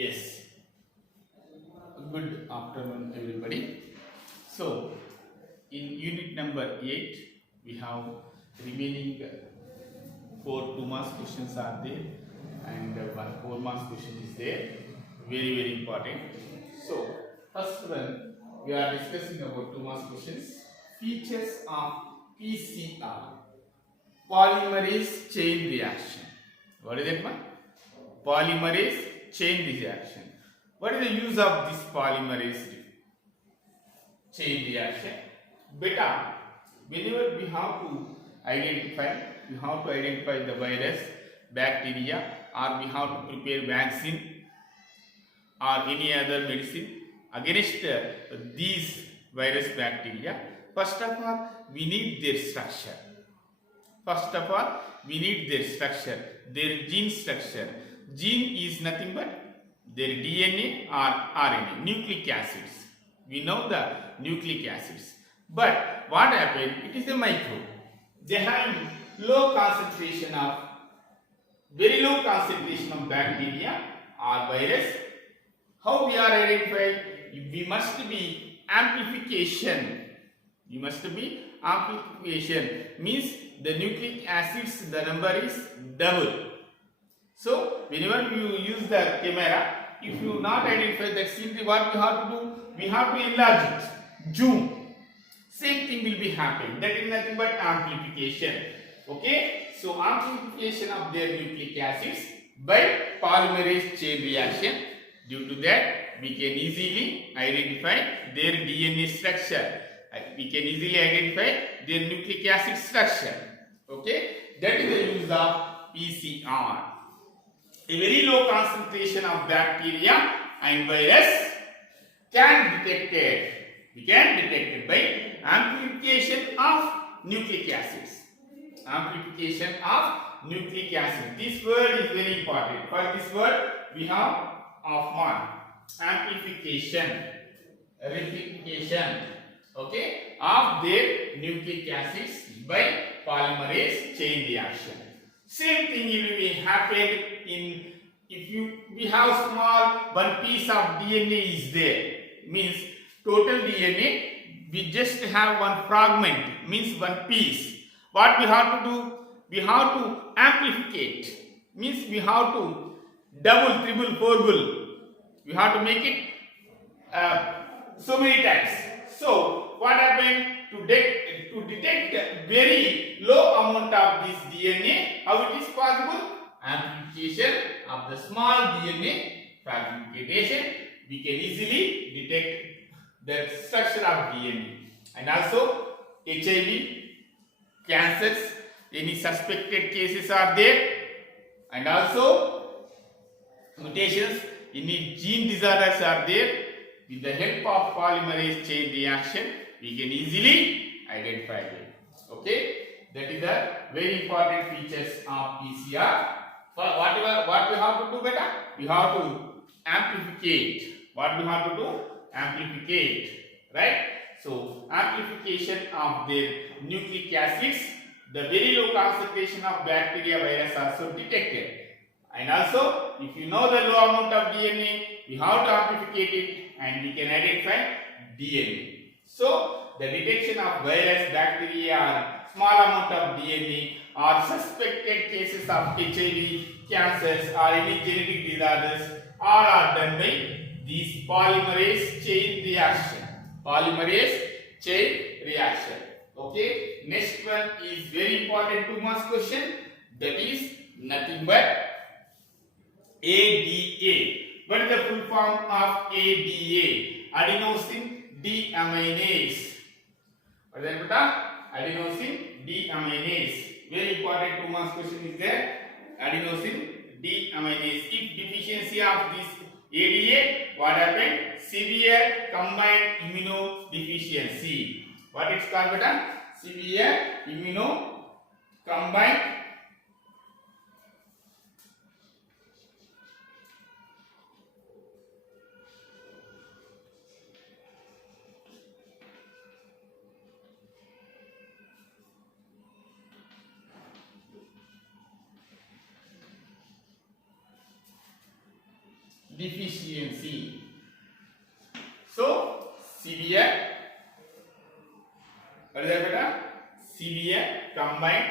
Yes, good afternoon, everybody. So, in unit number 8, we have remaining 4 2 marks questions are there, and one 4 marks question is there. Very, very important. So, first one, we are discussing about 2 marks questions. Features of PCR, polymerase chain reaction. What is it, man? Polymerase chain reaction. What is the use of this polymerase chain reaction? Beta, whenever we have to identify the virus, bacteria, or we have to prepare vaccine or any other medicine against these virus bacteria. First of all, we need their structure. Their gene structure. Gene is nothing but their DNA or RNA, nucleic acids. We know the nucleic acids. But what happened? It is a microbe. They have very low concentration of bacteria or virus. How we are identified? We must be amplification. Means the nucleic acids, the number is double. So whenever you use the camera, if you not identify that, simply what we have to do? We have to enlarge it, zoom. Same thing will be happening. That is nothing but amplification. Okay? So amplification of their nucleic acids by polymerase chain reaction. Due to that, we can easily identify their DNA structure. We can easily identify their nucleic acid structure. Okay? That is the use of PCR. A very low concentration of bacteria and virus can be detected by amplification of nucleic acids. This word is very important. For this word, we have of one amplification, okay, of their nucleic acids by polymerase chain reaction. Same thing will be happened in we have small one piece of DNA is there, means total DNA we just have one fragment, means one piece. What we have to do? We have to amplificate, means we have to double, triple, fourbull. We have to make it so many times. So what happened? To detect very low amount of this DNA, how it is possible? Amplification of the small DNA fragmentation. We can easily detect the structure of DNA. And also HIV, cancers, any suspected cases are there, and also mutations, any gene disorders are there. With the help of polymerase chain reaction, we can easily identify them. Okay, that is the very important features of PCR. For what we have to do, beta? We have to amplificate. What we have to do? Amplificate, right? So amplification of their nucleic acids, the very low concentration of bacteria, virus also detected. And also, if you know the low amount of DNA, we have to amplificate it and we can identify DNA. So, the detection of virus, bacteria or small amount of DNA or suspected cases of HIV, cancers or any genetic disorders all are done by this polymerase chain reaction. Okay, next one is very important 2 marks question, that is nothing but ADA. What is the full form of ADA? Adenosine deaminase. What is that? Adenosine deaminase. Very important 2 marks question is there. Adenosine deaminase. If deficiency of this ADA, what happened? Severe combined immunodeficiency. What it's called, beta? Severe combined deficiency. So severe, what is that beta? Severe combined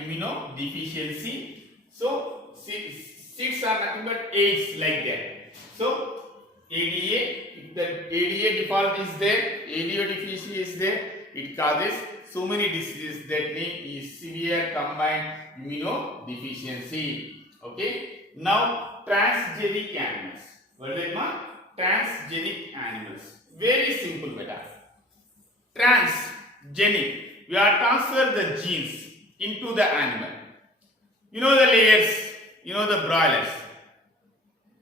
immunodeficiency. So six are nothing but AIDS like that. So ADA, if the ADA default is there, ADO deficiency is there, it causes so many diseases. That name is severe combined immunodeficiency. Okay. Now transgenic animals. What is that, ma? Transgenic animals. Very simple, beta. Transgenic. We are transfer the genes into the animal. You know the layers. You know the broilers.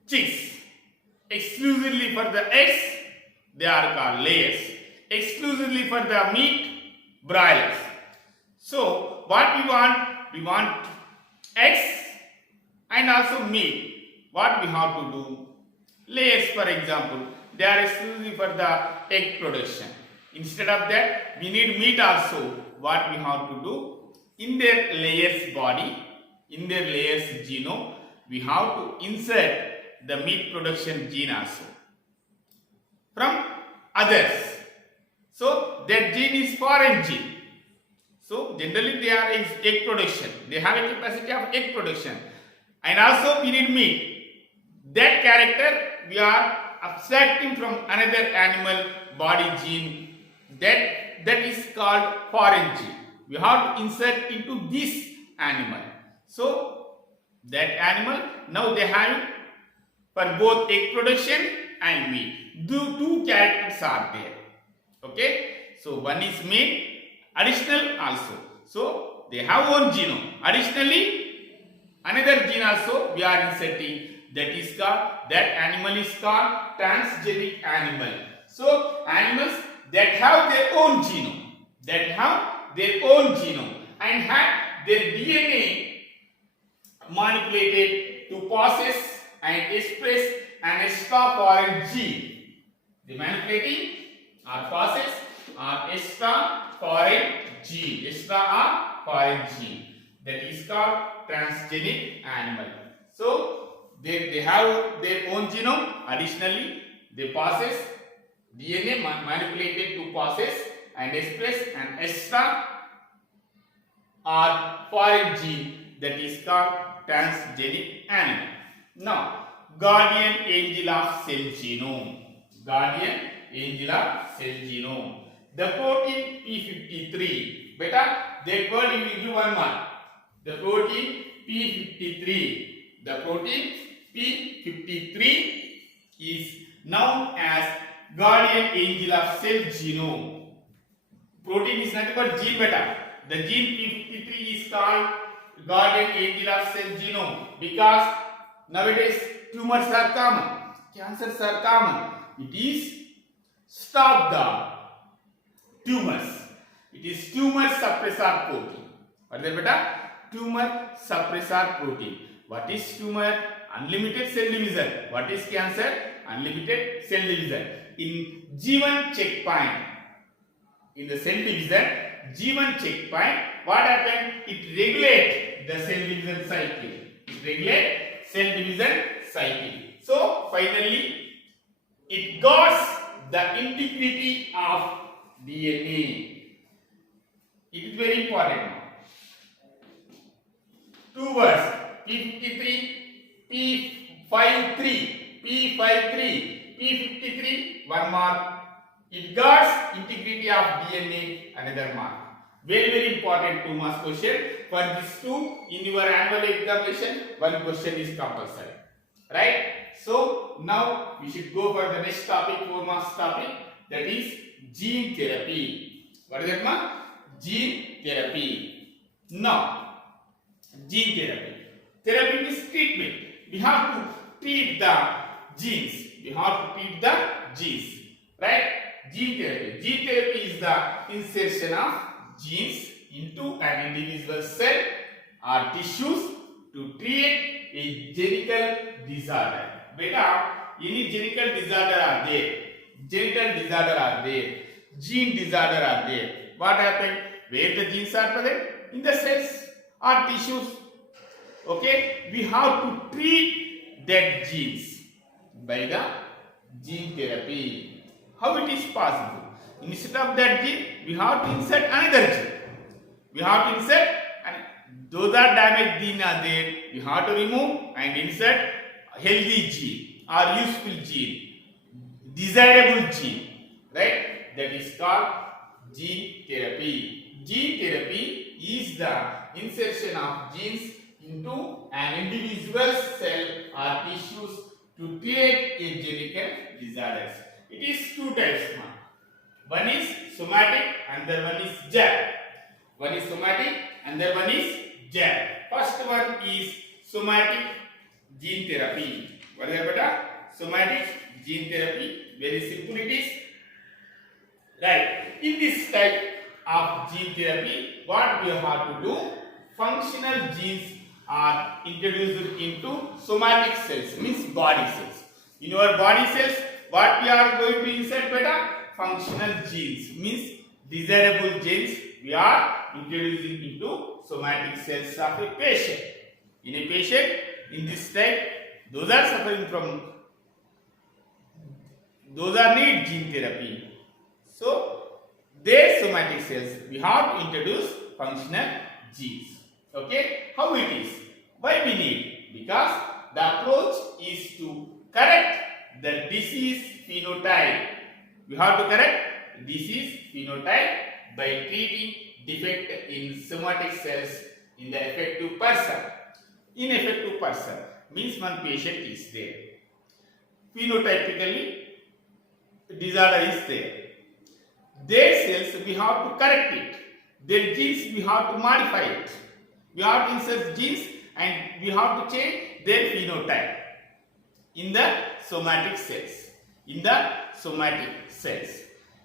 Chicks. Exclusively for the eggs, they are called layers. Exclusively for the meat, broilers. So what we want? We want eggs and also meat. What we have to do? Layers, for example, they are exclusively for the egg production. Instead of that, we need meat also. What we have to do? In their layers body, in their layers genome, we have to insert the meat production gene also from others. So that gene is foreign gene. So generally they are egg production. They have a capacity of egg production. And also we need meat. That character we are abstracting from another animal body gene. That is called foreign gene. We have to insert into this animal. So that animal, now they have for both egg production and meat. Two characters are there. Okay. So one is main, additional also. So they have one genome. Additionally, another gene also we are inserting. That is called, that animal is called transgenic animal. So animals that have their own genome, and have their DNA manipulated to possess and express an extra foreign gene. The manipulating or possess or extra foreign gene. That is called transgenic animal. So they have their own genome. Additionally, they possess DNA manipulated to possess and express an extra or foreign gene. That is called transgenic animal. Now, guardian angel of cell genome. The protein P53. Beta, that word you will give one mark. The protein P53. The protein P53 is known as guardian angel of cell genome. Protein is nothing but gene, beta. The gene P53 is called guardian angel of cell genome because nowadays tumors are common, cancers are common. It is stop the tumors. It is tumor suppressor protein. What is that, beta? Tumor suppressor protein. What is tumor? Unlimited cell division. What is cancer? Unlimited cell division. In G1 checkpoint, in the cell division, G1 checkpoint, what happened? It regulates the cell division cycle. So finally, it guards the integrity of DNA. It is very important. Two words: P53, P53, one mark. It guards integrity of DNA, another mark. Very important 2 marks question. For this two, in your annual examination, one question is compulsory. Right? So now we should go for the next topic, 4 marks topic, that is gene therapy. What is that, ma? Gene therapy. Now, gene therapy. Therapy means treatment. We have to treat the genes. Right? Gene therapy. Gene therapy is the insertion of genes into an individual cell or tissues to treat a genital disorder. Beta, any genital disorder are there. Gene disorder are there. What happened? Where the genes are present? In the cells or tissues. Okay, we have to treat that genes by the gene therapy. How it is possible? Instead of that gene, we have to insert another gene. We have to insert, and those are damaged genes are there. We have to remove and insert healthy gene or useful gene, desirable gene, right? That is called gene therapy. Gene therapy is the insertion of genes into an individual cell or tissues to create a genetic disorders. It is two types. One is somatic and the one is germ. One is somatic and the one is germ. First one is somatic gene therapy. What is that? Somatic gene therapy. Very simple it is. Right. In this type of gene therapy, what we have to do? Functional genes are introduced into somatic cells, means body cells. In your body cells, what we are going to insert, beta? Functional genes, means desirable genes we are introducing into somatic cells of a patient. In a patient, in this type, those are suffering from, those are need gene therapy. So, their somatic cells, we have to introduce functional genes. Okay, how it is? Why we need? Because the approach is to correct the disease phenotype. We have to correct disease phenotype by treating defect in somatic cells in the affected person. Ineffective person means one patient is there. Phenotypically, disorder is there. Their cells we have to correct it. Their genes we have to modify it. We have to insert genes and we have to change their phenotype in the somatic cells. In the somatic cells.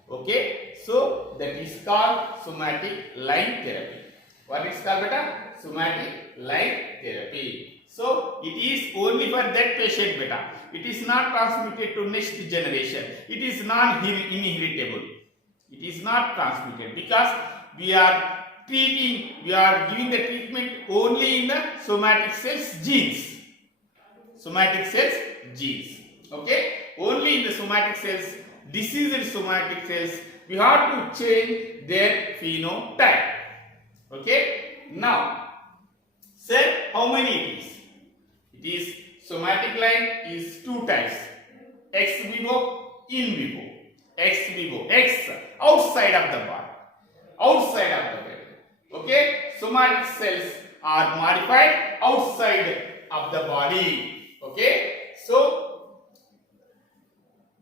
Okay, so that is called somatic line therapy. What is called, beta? Somatic line therapy. So it is only for that patient, beta. It is not transmitted to next generation. It is non-inheritable. It is not transmitted because we are treating, we are giving the treatment only in the somatic cells genes. Somatic cells genes. Okay, only in the somatic cells, diseased somatic cells, we have to change their phenotype. Okay, now, sir, how many it is? It is somatic line is two types: ex vivo, in vivo. Ex vivo, ex outside of the body, outside of the body. Okay, somatic cells are modified outside of the body. Okay, so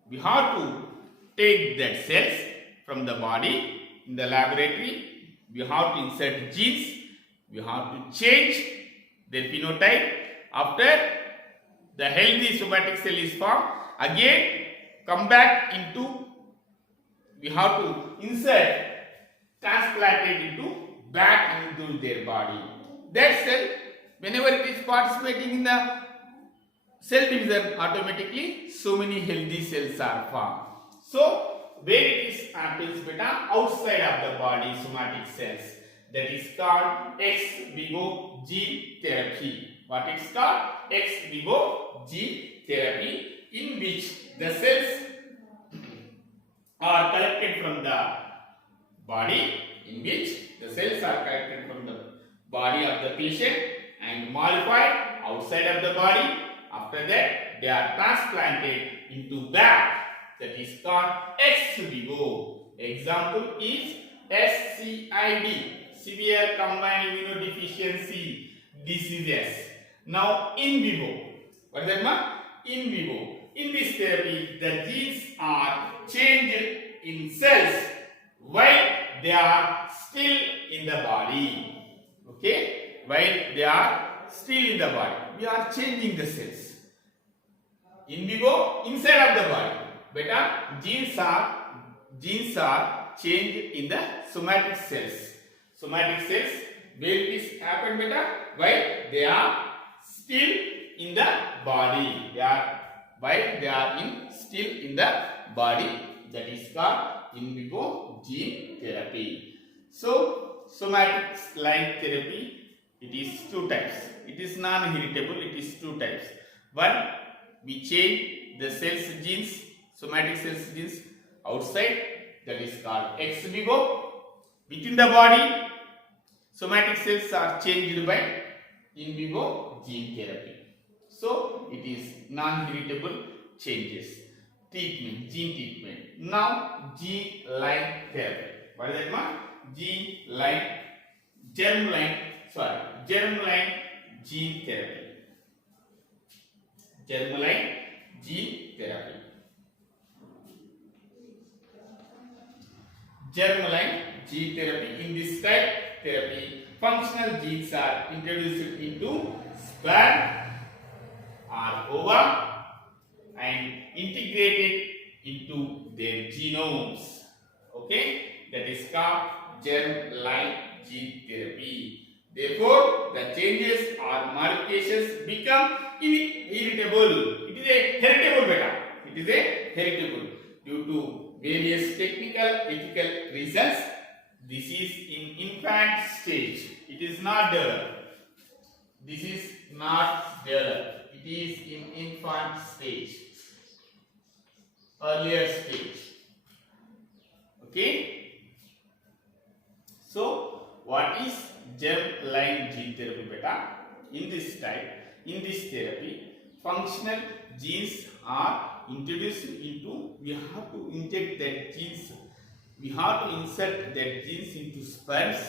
we have to take that cells from the body in the laboratory. We have to insert genes. We have to change their phenotype. After the healthy somatic cell is formed, again come back into, we have to insert, transplanted into back into their body. That cell, whenever it is participating in the cell division, automatically so many healthy cells are formed. So where it is happens, beta, outside of the body somatic cells, that is called ex vivo gene therapy. What is called? Ex vivo gene therapy, in which the cells are collected from the body, in which the cells are collected from the body of the patient and modified outside of the body. After that, they are transplanted into back. That is called ex vivo. Example is SCID, severe combined immunodeficiency diseases. Now in vivo. What is that, ma? In vivo. In this therapy, the genes are changed in cells while they are still in the body. Okay? While they are still in the body, we are changing the cells. In vivo, inside of the body. Beta, genes are changed in the somatic cells. Somatic cells, where this happen, beta? While they are still in the body. While they are still in the body, that is called in vivo gene therapy. So somatic line therapy It is two types. It is non-heritable. It is two types. One, we change the cells genes, somatic cells genes outside. That is called ex vivo. Within the body, somatic cells are changed by in vivo gene therapy. So it is non-heritable changes. Treatment, gene treatment. Now gene line therapy. What is that one? Germline gene therapy. Germline gene therapy. Germline gene therapy. In this type therapy, functional genes are introduced into sperm or ova and integrated into their genomes. Okay, that is called germline gene therapy. Therefore, the changes or modifications become inheritable. It is a heritable beta. It is a heritable due to various technical, ethical reasons. This is in infant stage. It is not developed. This is not developed. It is in infant stage, earlier stage. Okay. So, what is germline gene therapy beta? In this therapy, functional genes are introduced into. We have to inject that genes. We have to insert that genes into sperms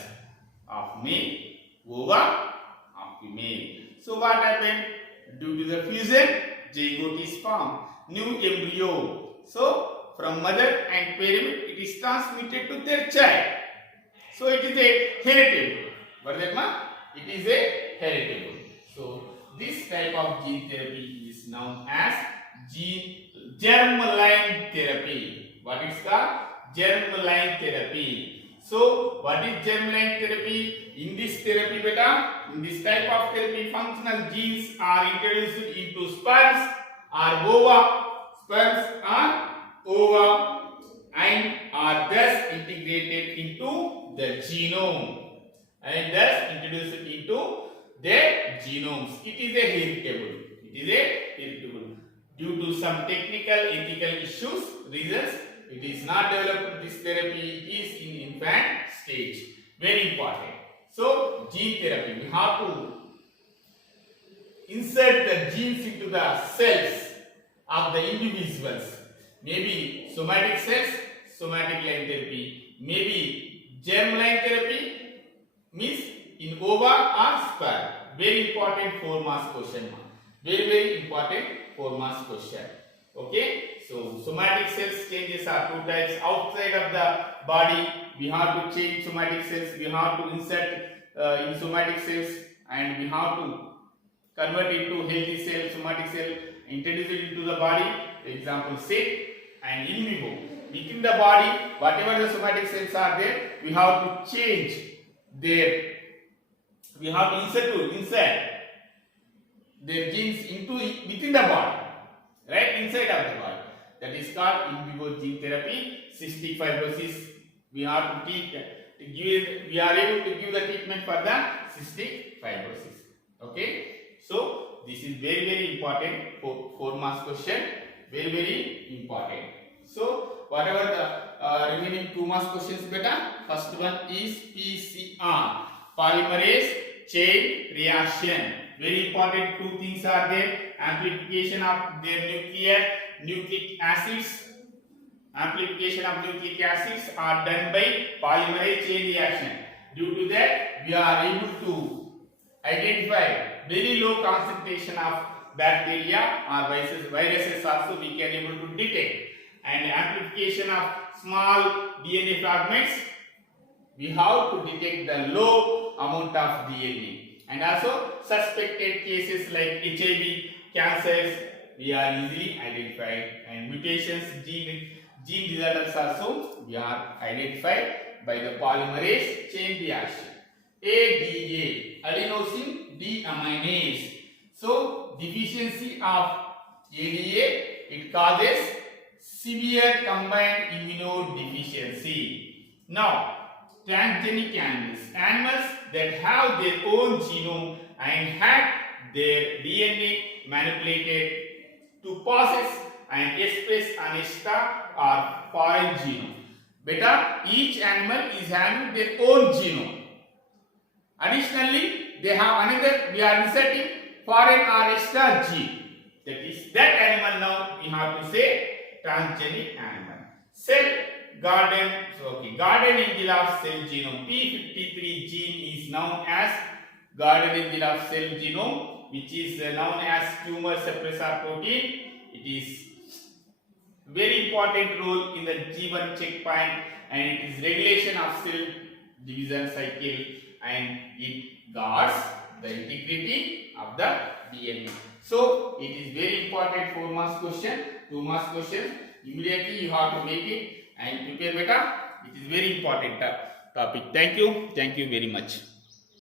of male, ova of female. So what happened? Due to the fusion, zygote is formed, new embryo. So from mother and parent, it is transmitted to their child. So it is a heritable. What is that mean? It is a heritable. So this type of gene therapy is known as germline therapy. What is called? Germline therapy. So what is germline therapy? In this therapy beta, in this type of therapy, functional genes are introduced into sperms or ova, and are thus integrated into the genome and thus introduced into their genomes. It is a heritable. It is a heritable. Due to some technical, ethical issues, reasons, it is not developed. This therapy is in infant stage. Very important. So, gene therapy, we have to insert the genes into the cells of the individuals. Maybe somatic cells, somatic line therapy. Maybe germline therapy, means in ova or sperm. Very important 4 marks question. Very important 4 marks question. Okay, so somatic cells changes are two types. Outside of the body, we have to change somatic cells. We have to insert in somatic cells, and we have to convert it to healthy cell, somatic cell, introduce it into the body. Example, say, and in vivo. Within the body, whatever the somatic cells are there, we have to change their. We have to insert their genes into within the body. Right inside of the body. That is called in vivo gene therapy. Cystic fibrosis. We are able to give the treatment for the cystic fibrosis. Okay. So this is very important 4 marks question. Very important. So whatever the remaining 2 marks questions beta. First one is PCR, polymerase chain reaction. Very important 2 things are there. Amplification of their nucleic acids. Amplification of nucleic acids are done by polymerase chain reaction. Due to that, we are able to identify very low concentration of bacteria or viruses also we can able to detect. And amplification of small DNA fragments, we have to detect the low amount of DNA. And also suspected cases like HIV, cancers, we are easily identified, and mutations, gene disorders also we are identified by the polymerase chain reaction. ADA, adenosine deaminase. So deficiency of ADA, it causes severe combined immunodeficiency. Now, transgenic animals that have their own genome and had their DNA manipulated to possess and express ancestor or foreign genome. Beta, each animal is having their own genome. Additionally, they have another, we are inserting foreign or extra gene. That is, that animal now we have to say transgenic animal. Cell garden, garden angel of cell genome. P53 gene is known as garden angel of cell genome, which is known as tumor suppressor protein. It is very important role in the G1 checkpoint, and it is regulation of cell division cycle, and it guards the integrity of the DNA. So it is very important 4 marks question, 2 marks question. Immediately you have to make it and prepare beta. It is very important topic. Thank you very much.